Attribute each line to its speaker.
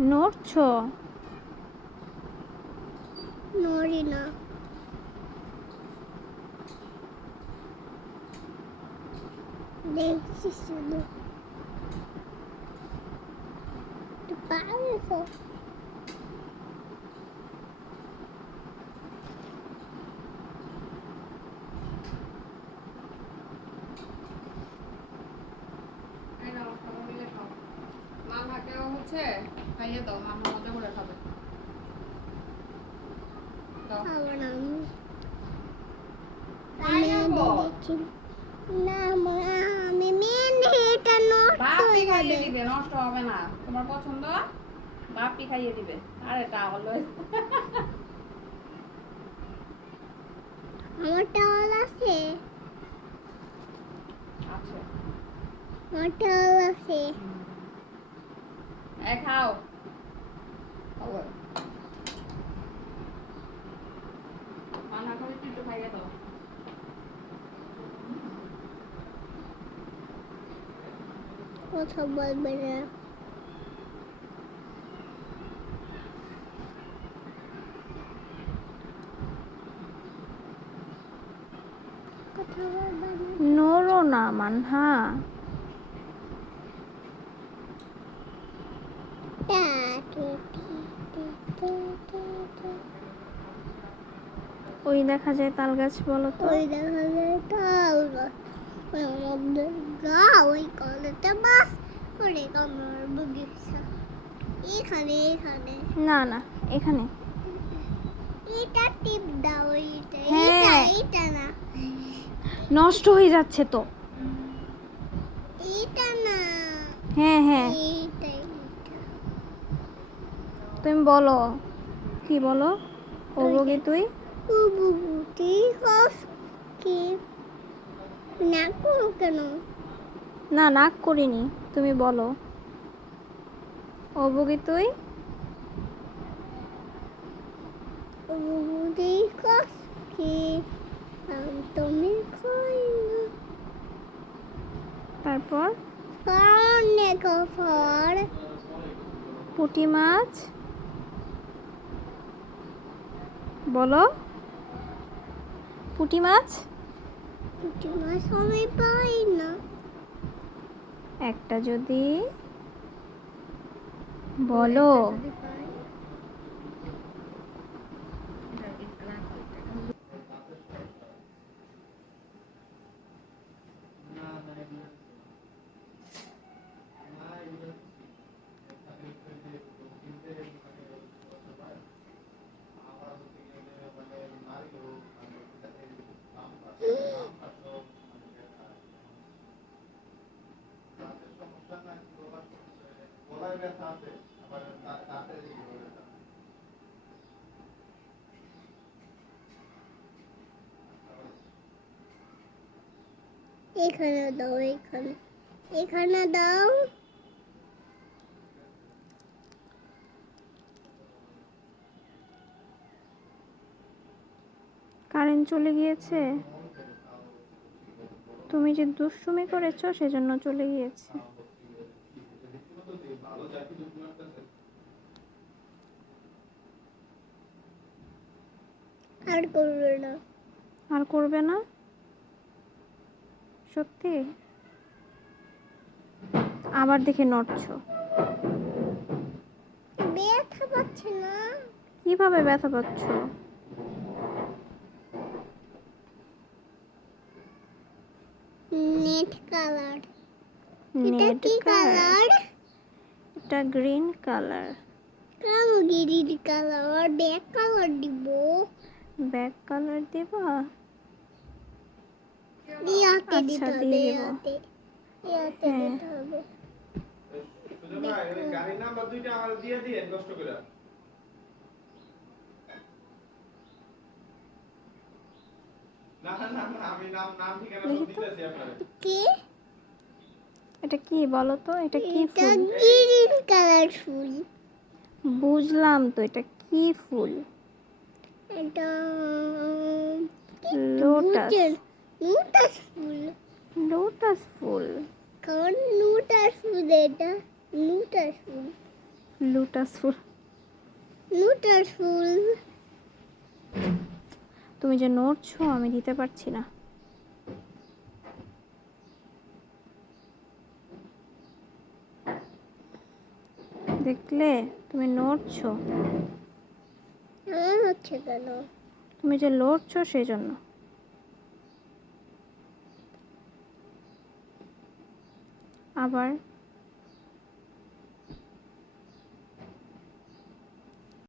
Speaker 1: নড়ছো?
Speaker 2: নড়ি না। দেখছি শুধু। পারছ
Speaker 3: খাও। মামাকেও হচ্ছে? খাইয়ে দাও মামা মজা করে খাবে।
Speaker 2: নষ্ট
Speaker 3: হবে না। তোমার পছন্দ? বাপি খাইয়ে দিবে। আর হলো
Speaker 2: আমার টাওয়াল আছে।
Speaker 3: আচ্ছা
Speaker 2: আমার টাওয়াল আছে।
Speaker 3: খাও খাও মানা করে একটু খাইয়ে দাও
Speaker 2: কথা বলবে না।
Speaker 1: নড়ো না মানহা। ওই দেখা যায় তাল গাছ বলো তো
Speaker 2: ওই দেখা যায় তাল গাছ। ওই আমাদের গা ওই কলেজটা বাস ওরে আমার বগিচা এখানে এখানে।
Speaker 1: না না এখানে।
Speaker 2: এটা টিপ দাও এইটা।
Speaker 1: হ্যাঁ।
Speaker 2: এইটা এইটা না।
Speaker 1: নষ্ট হয়ে যাচ্ছে তো
Speaker 2: এইটা না
Speaker 1: হ্যাঁ হ্যাঁ
Speaker 2: এইটা এইটা
Speaker 1: তুমি বলো। কি বলো? ও বগি তুই?
Speaker 2: উবুবুতি হস কি? না করো কেন?
Speaker 1: না নাক করিনি তুমি বলো। বগি তুই?
Speaker 2: হস কি? তুমি না।
Speaker 1: তারপর?
Speaker 2: কফর
Speaker 1: পুঁটি মাছ? বলো। পুঁটি মাছ?
Speaker 2: পুঁটি মাছ আমি পাই না।
Speaker 1: একটা যদি বলো
Speaker 2: যদি পাই এখানে দাও এখানে এখানে দাও
Speaker 1: কারেন্ট চলে গিয়েছে? তুমি যে দুষ্টুমি করেছ সেজন্য চলে গিয়েছে।
Speaker 2: আর করবে না।
Speaker 1: আর করবে না? সত্যি? আবার দেখে নড়ছো।
Speaker 2: ব্যথা পাচ্ছে না।
Speaker 1: কীভাবে ব্যথা পাচ্ছ?
Speaker 2: নেট কালার
Speaker 1: নেট
Speaker 2: কি
Speaker 1: কালার এটা গ্রিন কালার
Speaker 2: কালো গিরির কালার ব্যাক কালার দিব।
Speaker 1: ব্যাক কালার দেবা? আচ্ছা, দিয়ে দেবো। হ্যাঁ।
Speaker 4: গাড়ির নাম্বার দুইটা আমার দিয়ে কষ্ট করে
Speaker 1: এটা কি বলো তো? এটা কি ফুল। বুঝলাম তো এটা কি ফুল?
Speaker 2: এটা
Speaker 1: লোটাস
Speaker 2: লোটাস ফুল।
Speaker 1: লোটাস ফুল।
Speaker 2: কারণ লোটাস ফুল এটা? লোটাস ফুল।
Speaker 1: লুটাস ফুল।
Speaker 2: লুটাস ফুল।
Speaker 1: তুমি যে নড়ছো আমি দিতে পারছি না। দেখলে? তুমি নড়ছো।
Speaker 2: কেন?
Speaker 1: তুমি যে লড়ছো সেই জন্য আবার